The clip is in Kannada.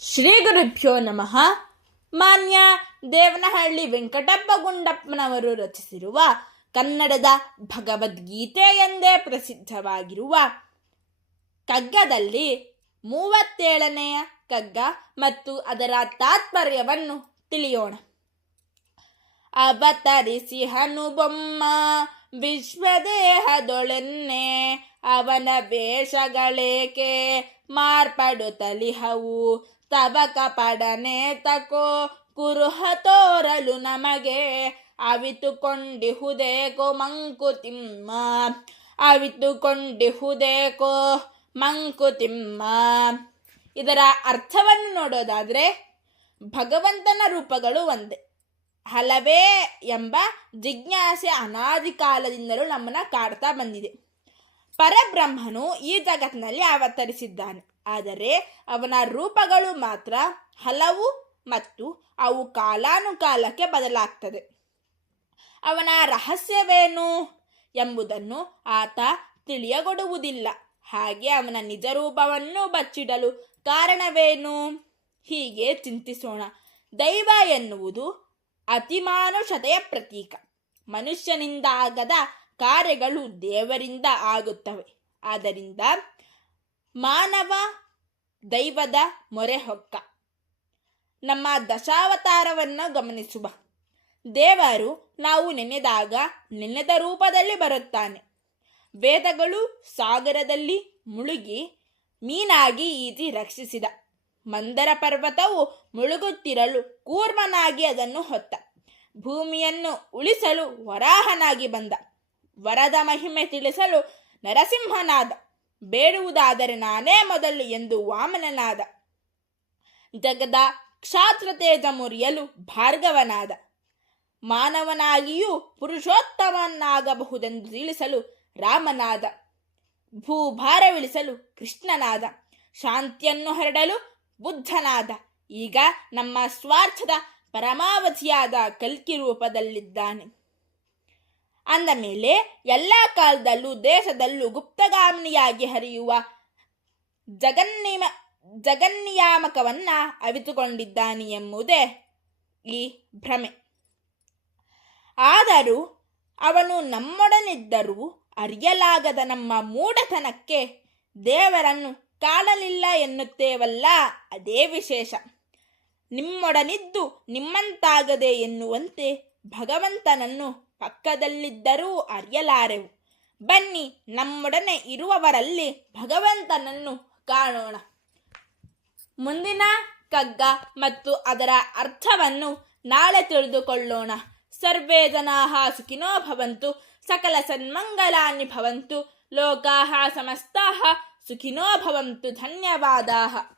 ಶ್ರೀ ಗುರುಭ್ಯೋ ನಮಃ. ಮಾನ್ಯ ದೇವನಹಳ್ಳಿ ವೆಂಕಟಪ್ಪ ಗುಂಡಪ್ಪನವರು ರಚಿಸಿರುವ ಕನ್ನಡದ ಭಗವದ್ಗೀತೆ ಎಂದೇ ಪ್ರಸಿದ್ಧವಾಗಿರುವ ಕಗ್ಗದಲ್ಲಿ 37ನೆಯ ಕಗ್ಗ ಮತ್ತು ಅದರ ತಾತ್ಪರ್ಯವನ್ನು ತಿಳಿಯೋಣ. ಅವತರಿಸಿಹನು ಬೊಮ್ಮ ವಿಶ್ವದೇಹದೊಳೆನ್ನೆ, ಅವನ ವೇಷಗಳೇಕೆ ಮಾರ್ಪಡುತ್ತಲಿಹವು, ತಬಕ ಪಡನೆ ತಕೋ ಕುರುಹ ತೋರಲು ನಮಗೆ, ಅವಿತುಕೊಂಡಿಹುದೇಕೋ ಮಂಕುತಿಮ್ಮ, ಅವಿತುಕೊಂಡಿಹುದೇಕೋ ಮಂಕುತಿಮ್ಮ. ಇದರ ಅರ್ಥವನ್ನು ನೋಡೋದಾದ್ರೆ, ಭಗವಂತನ ರೂಪಗಳು ಒಂದೇ, ಹಲವೇ ಎಂಬ ಜಿಜ್ಞಾಸೆ ಅನಾದಿ ಕಾಲದಿಂದಲೂ ನಮ್ಮನ್ನ ಕಾಡ್ತಾ ಬಂದಿದೆ. ಪರಬ್ರಹ್ಮನು ಈ ಜಗತ್ತಿನಲ್ಲಿ ಅವತರಿಸಿದ್ದಾನೆ, ಆದರೆ ಅವನ ರೂಪಗಳು ಮಾತ್ರ ಹಲವು ಮತ್ತು ಅವು ಕಾಲಾನುಕಾಲಕ್ಕೆ ಬದಲಾಗ್ತದೆ. ಅವನ ರಹಸ್ಯವೇನು ಎಂಬುದನ್ನು ಆತ ತಿಳಿಯಗೊಡುವುದಿಲ್ಲ. ಹಾಗೆ ಅವನ ನಿಜ ರೂಪವನ್ನು ಬಚ್ಚಿಡಲು ಕಾರಣವೇನು? ಹೀಗೆ ಚಿಂತಿಸೋಣ. ದೈವ ಎನ್ನುವುದು ಅತಿಮಾನುಷತೆಯ ಪ್ರತೀಕ. ಮನುಷ್ಯನಿಂದ ಆಗದ ಕಾರ್ಯಗಳು ದೇವರಿಂದ ಆಗುತ್ತವೆ. ಆದ್ದರಿಂದ ಮಾನವ ದೈವದ ಮೊರೆ ಹೊಕ್ಕ. ನಮ್ಮ ದಶಾವತಾರವನ್ನು ಗಮನಿಸುವ. ದೇವರು ನಾವು ನೆನೆದಾಗ ನೆನೆದ ರೂಪದಲ್ಲಿ ಬರುತ್ತಾನೆ. ವೇದಗಳು ಸಾಗರದಲ್ಲಿ ಮುಳುಗಿ ಮೀನಾಗಿ ಈಜಿ ರಕ್ಷಿಸಿದ. ಮಂದರ ಪರ್ವತವು ಮುಳುಗುತ್ತಿರಲು ಕೂರ್ಮನಾಗಿ ಅದನ್ನು ಹೊತ್ತ. ಭೂಮಿಯನ್ನು ಉಳಿಸಲು ವರಾಹನಾಗಿ ಬಂದ. ವರದ ಮಹಿಮೆ ತಿಳಿಸಲು ನರಸಿಂಹನಾದ. ಬೇಡುವುದಾದರೆ ನಾನೇ ಮೊದಲು ಎಂದು ವಾಮನನಾದ. ಜಗದ ಕ್ಷಾತ್ರತೇಜ ಮುರಿಯಲು ಭಾರ್ಗವನಾದ. ಮಾನವನಾಗಿಯೂ ಪುರುಷೋತ್ತಮನಾಗಬಹುದೆಂದು ತಿಳಿಸಲು ರಾಮನಾದ. ಭೂಭಾರವಿಳಿಸಲು ಕೃಷ್ಣನಾದ. ಶಾಂತಿಯನ್ನು ಹರಡಲು ಬುದ್ಧನಾದ. ಈಗ ನಮ್ಮ ಸ್ವಾರ್ಥದ ಪರಮಾವಧಿಯಾದ ಕಲ್ಕಿ ರೂಪದಲ್ಲಿದ್ದಾನೆ. ಅಂದ ಮೇಲೆ ಎಲ್ಲ ಕಾಲದಲ್ಲೂ ದೇಶದಲ್ಲೂ ಗುಪ್ತಗಾಮಿನಿಯಾಗಿ ಹರಿಯುವ ಜಗನ್ನಿಯಾಮಕವನ್ನ ಅವಿತುಕೊಂಡಿದ್ದಾನೆ ಎಂಬುದೇ ಈ ಭ್ರಮೆ. ಆದರೂ ಅವನು ನಮ್ಮೊಡನಿದ್ದರೂ ಅರಿಯಲಾಗದ ನಮ್ಮ ಮೂಢತನಕ್ಕೆ ದೇವರನ್ನು ಕಾಣಲಿಲ್ಲ ಎನ್ನುತ್ತೇವಲ್ಲ, ಅದೇ ವಿಶೇಷ. ನಿಮ್ಮೊಡನಿದ್ದು ನಿಮ್ಮಂತಾಗದೆ ಎನ್ನುವಂತೆ ಭಗವಂತನನ್ನು ಪಕ್ಕದಲ್ಲಿದ್ದರೂ ಅರಿಯಲಾರೆವು. ಬನ್ನಿ, ನಮ್ಮೊಡನೆ ಇರುವವರಲ್ಲಿ ಭಗವಂತನನ್ನು ಕಾಣೋಣ. ಮುಂದಿನ ಕಗ್ಗ ಮತ್ತು ಅದರ ಅರ್ಥವನ್ನು ನಾಳೆ ತಿಳಿದುಕೊಳ್ಳೋಣ. ಸರ್ವೇ ಜನಾಃ ಸುಖಿನೋ ಭವಂತು, ಸಕಲ ಸನ್ಮಂಗಲಾನಿ ಭವಂತು, ಲೋಕಾಃ ಸಮಸ್ತಾಃ ಸುಖಿನೋ ಭವಂತು. ಧನ್ಯವಾದಾಃ.